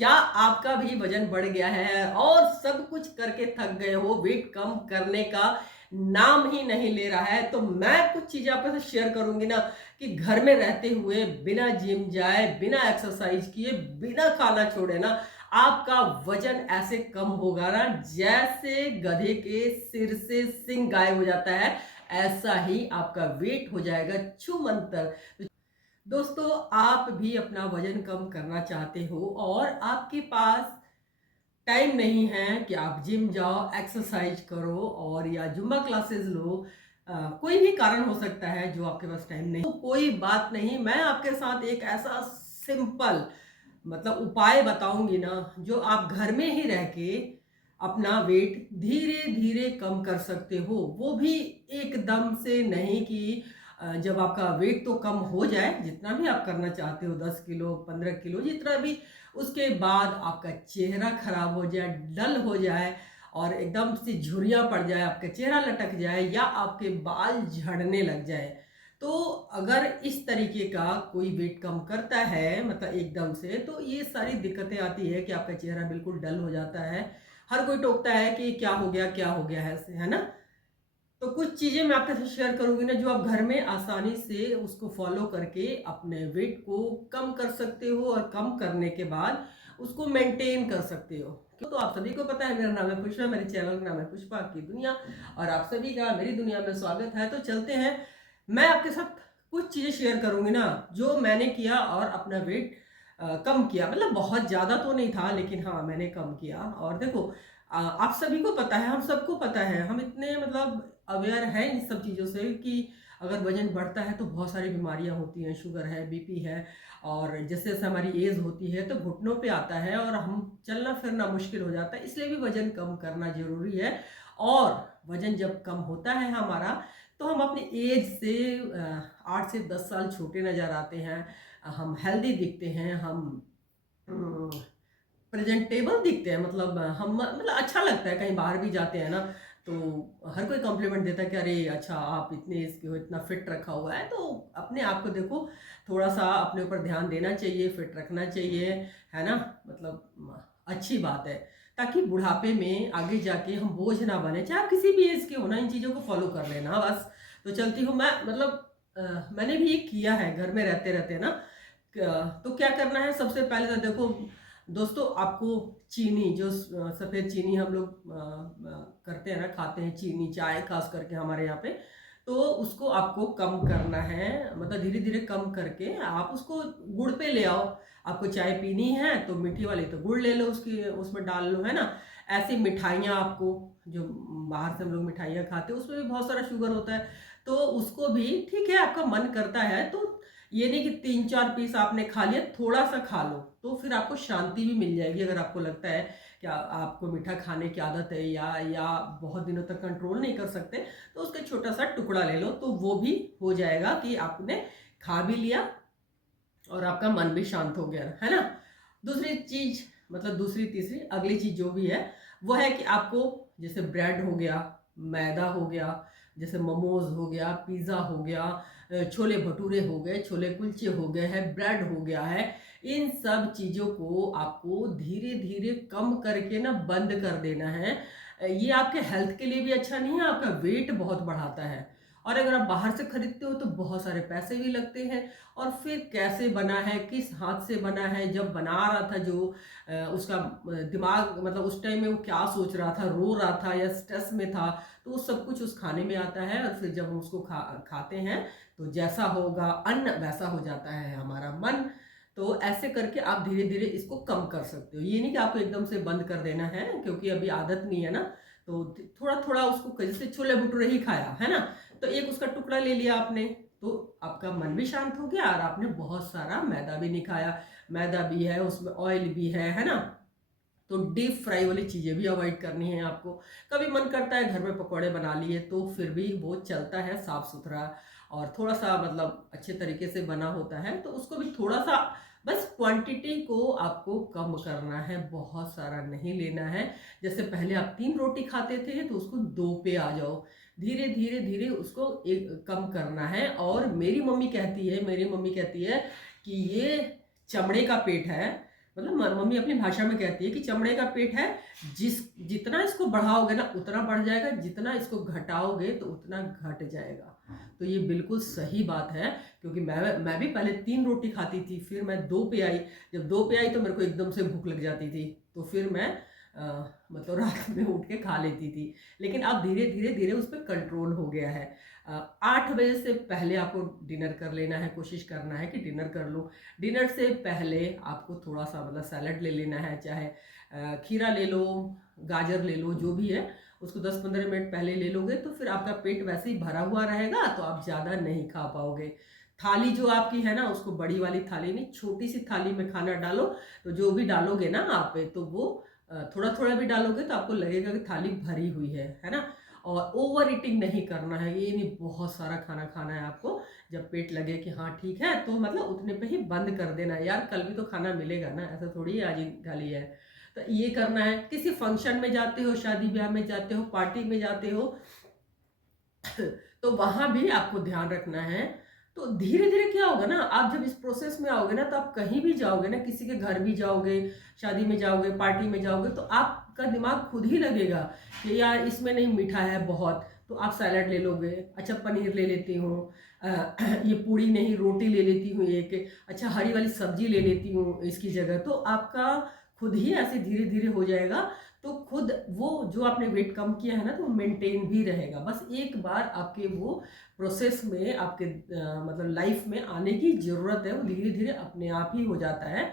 क्या आपका भी वजन बढ़ गया है और सब कुछ करके थक गए हो, वेट कम करने का नाम ही नहीं ले रहा है? तो मैं कुछ चीजें आपके साथ शेयर करूंगी ना कि घर में रहते हुए बिना जिम जाए, बिना एक्सरसाइज किए, बिना खाना छोड़े ना आपका वजन ऐसे कम होगा ना जैसे गधे के सिर से सिंग गायब हो जाता है। ऐसा ही आपका वेट हो जाएगा छू मंतर। दोस्तों, आप भी अपना वजन कम करना चाहते हो और आपके पास टाइम नहीं है कि आप जिम जाओ, एक्सरसाइज करो और या जुम्बा क्लासेस लो। कोई भी कारण हो सकता है जो आपके पास टाइम नहीं, तो कोई बात नहीं, मैं आपके साथ एक ऐसा सिंपल उपाय बताऊंगी ना जो आप घर में ही रह के अपना वेट धीरे धीरे कम कर सकते हो। वो भी एकदम से नहीं कि जब आपका वेट तो कम हो जाए, जितना भी आप करना चाहते हो, 10 किलो, 15 किलो, जितना भी, उसके बाद आपका चेहरा खराब हो जाए, डल हो जाए और एकदम से झुर्रियाँ पड़ जाए, आपका चेहरा लटक जाए या आपके बाल झड़ने लग जाए। तो अगर इस तरीके का कोई वेट कम करता है एकदम से, तो ये सारी दिक्कतें आती है कि आपका चेहरा बिल्कुल डल हो जाता है। हर कोई टोकता है कि क्या हो गया है ना? तो कुछ चीजें मैं आपके साथ शेयर करूंगी ना जो आप घर में आसानी से उसको फॉलो करके अपने वेट को कम कर सकते हो और कम करने के बाद उसको मेंटेन कर सकते हो। तो आप सभी को पता है, मेरा नाम है पुष्पा, मेरे चैनल का नाम है पुष्पा की दुनिया और आप सभी का मेरी दुनिया में स्वागत है। तो चलते हैं, मैं आपके साथ कुछ चीजें शेयर करूंगी ना जो मैंने किया और अपना वेट कम किया। बहुत ज्यादा तो नहीं था, लेकिन हाँ, मैंने कम किया। और देखो, आप सभी को पता है, हम सबको पता है, हम इतने अवेयर हैं इन सब चीज़ों से कि अगर वजन बढ़ता है तो बहुत सारी बीमारियां होती हैं, शुगर है, बीपी है, और जैसे जैसे हमारी एज होती है तो घुटनों पे आता है और हम चलना फिरना मुश्किल हो जाता है। इसलिए भी वजन कम करना जरूरी है। और वजन जब कम होता है हमारा, तो हम अपनी एज से 8 से 10 साल छोटे नजर आते हैं, हम हेल्दी दिखते हैं, हम प्रेजेंटेबल दिखते हैं। हम अच्छा लगता है, कहीं बाहर भी जाते हैं ना तो हर कोई कॉम्प्लीमेंट देता है कि अरे अच्छा, आप इतने इसके हो, इतना फिट रखा हुआ है। तो अपने आप को देखो, थोड़ा सा अपने ऊपर ध्यान देना चाहिए, फिट रखना चाहिए, है ना? अच्छी बात है, ताकि बुढ़ापे में आगे जाके हम बोझ ना बने। चाहे आप किसी भी एज के हो ना, इन चीज़ों को फॉलो कर लेना बस। तो चलती हूँ मैं, मैंने भी ये किया है घर में रहते रहते ना। तो क्या करना है, सबसे पहले तो देखो दोस्तों, आपको चीनी, जो सफ़ेद चीनी हम लोग करते हैं ना, खाते हैं चीनी चाय, खास करके हमारे यहाँ पे, तो उसको आपको कम करना है। धीरे धीरे कम करके आप उसको गुड़ पे ले आओ। आपको चाय पीनी है तो मीठी वाली तो गुड़ ले लो, उसकी उसमें डाल लो, है ना? ऐसी मिठाइयाँ आपको, जो बाहर से हम लोग मिठाइयाँ खाते हैं, उसमें भी बहुत सारा शुगर होता है। तो उसको भी, ठीक है, आपका मन करता है तो ये नहीं कि 3-4 पीस आपने खा लिया, थोड़ा सा खा लो, तो फिर आपको शांति भी मिल जाएगी। अगर आपको लगता है कि आपको मीठा खाने की आदत है या बहुत दिनों तक कंट्रोल नहीं कर सकते, तो उसका छोटा सा टुकड़ा ले लो, तो वो भी हो जाएगा कि आपने खा भी लिया और आपका मन भी शांत हो गया, है ना? दूसरी चीज, दूसरी तीसरी अगली चीज जो भी है, वो है कि आपको, जैसे ब्रेड हो गया, मैदा हो गया, जैसे मोमोज हो गया, पिज़्ज़ा हो गया, छोले भटूरे हो गए, छोले कुलचे हो गए हैं, ब्रेड हो गया है, इन सब चीज़ों को आपको धीरे धीरे कम करके ना बंद कर देना है। ये आपके हेल्थ के लिए भी अच्छा नहीं है, आपका वेट बहुत बढ़ाता है। और अगर आप बाहर से खरीदते हो तो बहुत सारे पैसे भी लगते हैं। और फिर कैसे बना है, किस हाथ से बना है, जब बना रहा था जो उसका दिमाग, उस टाइम में वो क्या सोच रहा था, रो रहा था या स्ट्रेस में था, तो वो सब कुछ उस खाने में आता है। और फिर जब हम उसको खाते हैं तो जैसा होगा अन्न, वैसा हो जाता है हमारा मन। तो ऐसे करके आप धीरे धीरे इसको कम कर सकते हो। ये नहीं कि आपको एकदम से बंद कर देना है, क्योंकि अभी आदत नहीं है ना। तो थोड़ा थोड़ा उसको, जैसे छोले भटूरे ही खाया है ना, तो एक उसका टुकड़ा ले लिया आपने, तो आपका मन भी शांत हो गया और आपने बहुत सारा मैदा भी नहीं खाया। मैदा भी है उसमें, ऑयल भी है ना? तो डीप फ्राई वाली चीज़ें भी अवॉइड करनी है आपको। कभी मन करता है घर में पकौड़े बना लिए तो फिर भी वो चलता है, साफ सुथरा और थोड़ा सा अच्छे तरीके से बना होता है, तो उसको भी थोड़ा सा, बस क्वांटिटी को आपको कम करना है, बहुत सारा नहीं लेना है। जैसे पहले आप 3 रोटी खाते थे तो उसको 2 पे आ जाओ, धीरे धीरे धीरे उसको एक कम करना है। और मेरी मम्मी कहती है कि ये चमड़े का पेट है, मतलब मम्मी अपनी भाषा में कहती है कि चमड़े का पेट है, जितना इसको बढ़ाओगे ना उतना बढ़ जाएगा, जितना इसको घटाओगे तो उतना घट जाएगा। तो ये बिल्कुल सही बात है, क्योंकि मैं भी पहले 3 रोटी खाती थी, फिर मैं 2 पे आई। जब 2 पे आई तो मेरे को एकदम से भूख लग जाती थी, तो फिर मैं मतलब रात में उठ के खा लेती थी। लेकिन अब धीरे धीरे धीरे उस पर कंट्रोल हो गया है। 8 बजे से पहले आपको डिनर कर लेना है, कोशिश करना है कि डिनर कर लो। डिनर से पहले आपको थोड़ा सा मतलब सैलड ले लेना है, चाहे खीरा ले लो, गाजर ले लो, जो भी है उसको 10-15 मिनट पहले ले लोगे तो फिर आपका पेट वैसे ही भरा हुआ रहेगा, तो आप ज़्यादा नहीं खा पाओगे। थाली जो आपकी है ना, उसको बड़ी वाली थाली नहीं, छोटी सी थाली में खाना डालो। तो जो भी डालोगे ना आप तो वो थोड़ा थोड़ा भी डालोगे तो आपको लगेगा कि थाली भरी हुई है ना। और ओवर ईटिंग नहीं करना है, ये नहीं बहुत सारा खाना खाना है आपको। जब पेट लगे कि हाँ ठीक है, तो मतलब उतने पे ही बंद कर देना है यार, कल भी तो खाना मिलेगा ना, ऐसा थोड़ी है आज ही खा लिया है। तो ये करना है। किसी फंक्शन में जाते हो, शादी ब्याह में जाते हो, पार्टी में जाते हो तो वहां भी आपको ध्यान रखना है। तो धीरे धीरे क्या होगा ना, आप जब इस प्रोसेस में आओगे ना, तो आप कहीं भी जाओगे ना, किसी के घर भी जाओगे, शादी में जाओगे, पार्टी में जाओगे, तो आपका दिमाग खुद ही लगेगा कि यार इसमें नहीं, मीठा है बहुत, तो आप सैलड ले लोगे। अच्छा पनीर ले लेती हूँ, ये पूड़ी नहीं रोटी ले लेती हूँ एक, अच्छा हरी वाली सब्जी ले लेती हूँ इसकी जगह। तो आपका खुद ही ऐसे धीरे धीरे हो जाएगा। तो खुद वो जो आपने वेट कम किया है ना, तो मेंटेन भी रहेगा। बस एक बार आपके वो प्रोसेस में, आपके मतलब लाइफ में आने की ज़रूरत है, वो धीरे धीरे अपने आप ही हो जाता है।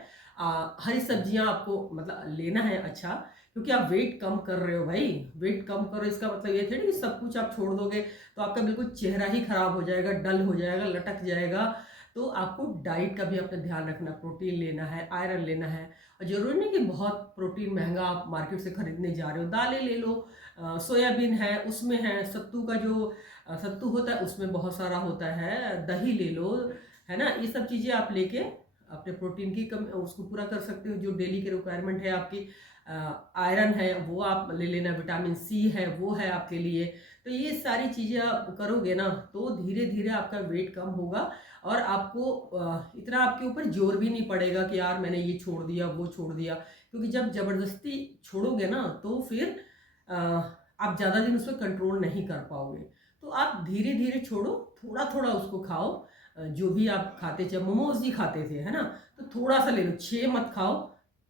हरी सब्जियां आपको मतलब लेना है, अच्छा, क्योंकि आप वेट कम कर रहे हो भाई। वेट कम करो इसका मतलब ये थोड़ी कि सब कुछ आप छोड़ दोगे तो आपका बिल्कुल चेहरा ही खराब हो जाएगा, डल हो जाएगा, लटक जाएगा। तो आपको डाइट का भी अपना ध्यान रखना, प्रोटीन लेना है, आयरन लेना है। और जरूरी नहीं कि बहुत प्रोटीन महंगा आप मार्केट से खरीदने जा रहे हो, दालें ले लो, सोयाबीन है उसमें है, सत्तू का जो सत्तू होता है उसमें बहुत सारा होता है, दही ले लो, है ना। ये सब चीज़ें आप लेके अपने प्रोटीन की कम उसको पूरा कर सकते हो, जो डेली की रिक्वायरमेंट है आपकी। आयरन है वो आप ले लेना, विटामिन सी है वो है आपके लिए। तो ये सारी चीज़ें आप करोगे ना, तो धीरे धीरे आपका वेट कम होगा। और आपको इतना आपके ऊपर जोर भी नहीं पड़ेगा कि यार मैंने ये छोड़ दिया वो छोड़ दिया, क्योंकि जब ज़बरदस्ती छोड़ोगे ना तो फिर आप ज़्यादा दिन उस पर कंट्रोल नहीं कर पाओगे। तो आप धीरे धीरे छोड़ो, थोड़ा थोड़ा उसको खाओ। जो भी आप खाते, चाहे मोमोज ही खाते थे, है ना, तो थोड़ा सा ले लो, 6 मत खाओ,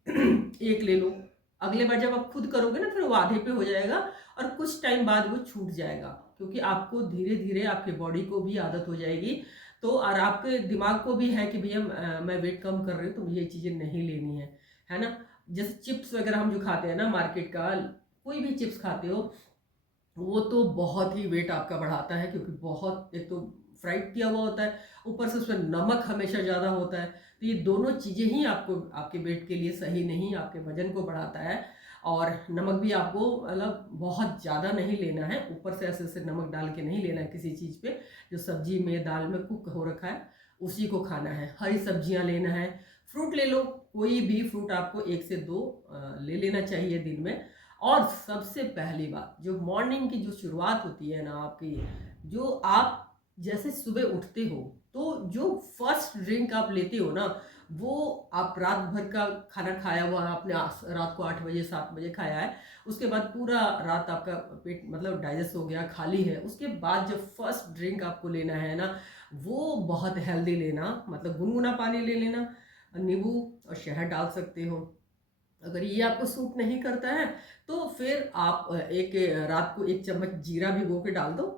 एक ले लो। अगले बार जब आप खुद करोगे ना, फिर वो आधे पे हो जाएगा और कुछ टाइम बाद वो छूट जाएगा, क्योंकि आपको धीरे धीरे आपके बॉडी को भी आदत हो जाएगी। तो और आपके दिमाग को भी है कि भैया मैं वेट कम कर रही हूँ तो मुझे ये चीज़ें नहीं लेनी है ना। जैसे चिप्स वगैरह हम जो खाते हैं ना मार्केट का, कोई भी चिप्स खाते हो, वो तो बहुत ही वेट आपका बढ़ाता है, क्योंकि बहुत, एक तो फ्राइड किया हुआ होता है, ऊपर से उसमें नमक हमेशा ज़्यादा होता है। तो ये दोनों चीज़ें ही आपको आपके वेट के लिए सही नहीं, आपके वजन को बढ़ाता है। और नमक भी आपको मतलब बहुत ज़्यादा नहीं लेना है, ऊपर से ऐसे ऐसे नमक डाल के नहीं लेना है किसी चीज़ पे। जो सब्जी में दाल में कुक हो रखा है उसी को खाना है। हरी सब्जियां लेना है, फ्रूट ले लो, कोई भी फ्रूट आपको 1 से 2 ले लेना चाहिए दिन में। और सबसे पहली बात, जो मॉर्निंग की जो शुरुआत होती है ना आपकी, जो आप जैसे सुबह उठते हो, तो जो फर्स्ट ड्रिंक आप लेते हो ना, वो आप रात भर का खाना खाया हुआ आपने रात को 8 बजे 7 बजे खाया है, उसके बाद पूरा रात आपका पेट मतलब डाइजेस्ट हो गया, खाली है, उसके बाद जब फर्स्ट ड्रिंक आपको लेना है ना, वो बहुत हेल्दी लेना, मतलब गुनगुना पानी ले लेना, नींबू और शहद डाल सकते हो। अगर ये आपको सूट नहीं करता है तो फिर आप एक रात को 1 चम्मच जीरा भिगो के डाल दो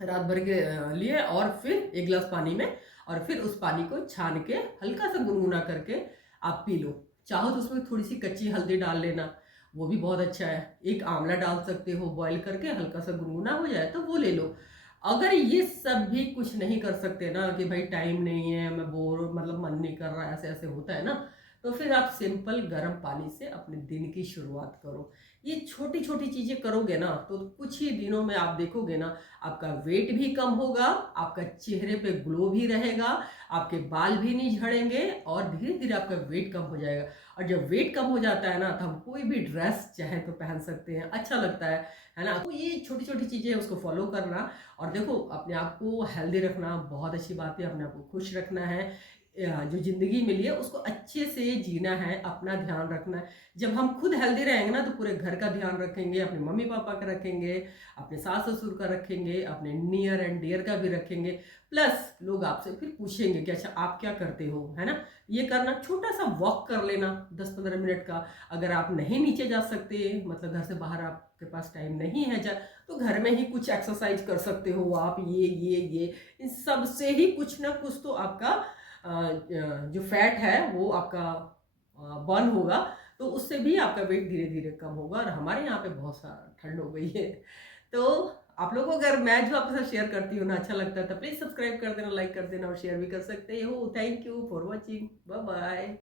रात भर के लिए, और फिर 1 गिलास पानी में, और फिर उस पानी को छान के हल्का सा गुनगुना करके आप पी लो। चाहो तो उसमें थोड़ी सी कच्ची हल्दी डाल लेना, वो भी बहुत अच्छा है। एक आंवला डाल सकते हो, बॉईल करके हल्का सा गुनगुना हो जाए तो वो ले लो। अगर ये सब भी कुछ नहीं कर सकते ना, कि भाई टाइम नहीं है, मैं बोर मतलब मन नहीं कर रहा, ऐसे ऐसे होता है ना, तो फिर आप सिंपल गर्म पानी से अपने दिन की शुरुआत करो। ये छोटी छोटी चीज़ें करोगे ना, तो कुछ ही दिनों में आप देखोगे ना, आपका वेट भी कम होगा, आपका चेहरे पे ग्लो भी रहेगा, आपके बाल भी नहीं झड़ेंगे, और धीरे धीरे आपका वेट कम हो जाएगा। और जब वेट कम हो जाता है ना, तो हम कोई भी ड्रेस चाहे तो पहन सकते हैं, अच्छा लगता है ना। तो ये छोटी छोटी चीज़ें उसको फॉलो करना, और देखो अपने आप को हेल्दी रखना बहुत अच्छी बात है, अपने आप को खुश रखना है। जो ज़िंदगी मिली है उसको अच्छे से जीना है, अपना ध्यान रखना है। जब हम खुद हेल्दी रहेंगे ना तो पूरे घर का ध्यान रखेंगे, अपने मम्मी-पापा का रखेंगे, अपने सास-ससुर का रखेंगे, अपने नियर एंड डियर का भी रखेंगे। प्लस लोग आपसे फिर पूछेंगे कि अच्छा आप क्या करते हो, है ना? ये करना, छोटा-सा वॉक कर लेना 10-15 मिनट का। अगर आप नहीं नीचे जा सकते, मतलब घर से बाहर आपके पास टाइम नहीं है तो घर में ही कुछ एक्सरसाइज कर सकते हो आप, ये। इन सब से ही कुछ ना कुछ तो आपका जो फैट है वो आपका बर्न होगा, तो उससे भी आपका वेट धीरे-धीरे कम होगा। और हमारे यहाँ पे बहुत सा ठंड हो गई है। तो आप लोगों को अगर मैं जो आपके साथ शेयर करती हूँ ना अच्छा लगता है तो प्लीज़ सब्सक्राइब कर देना, लाइक कर देना और शेयर भी कर सकते हो। Thank you for watching. Bye bye.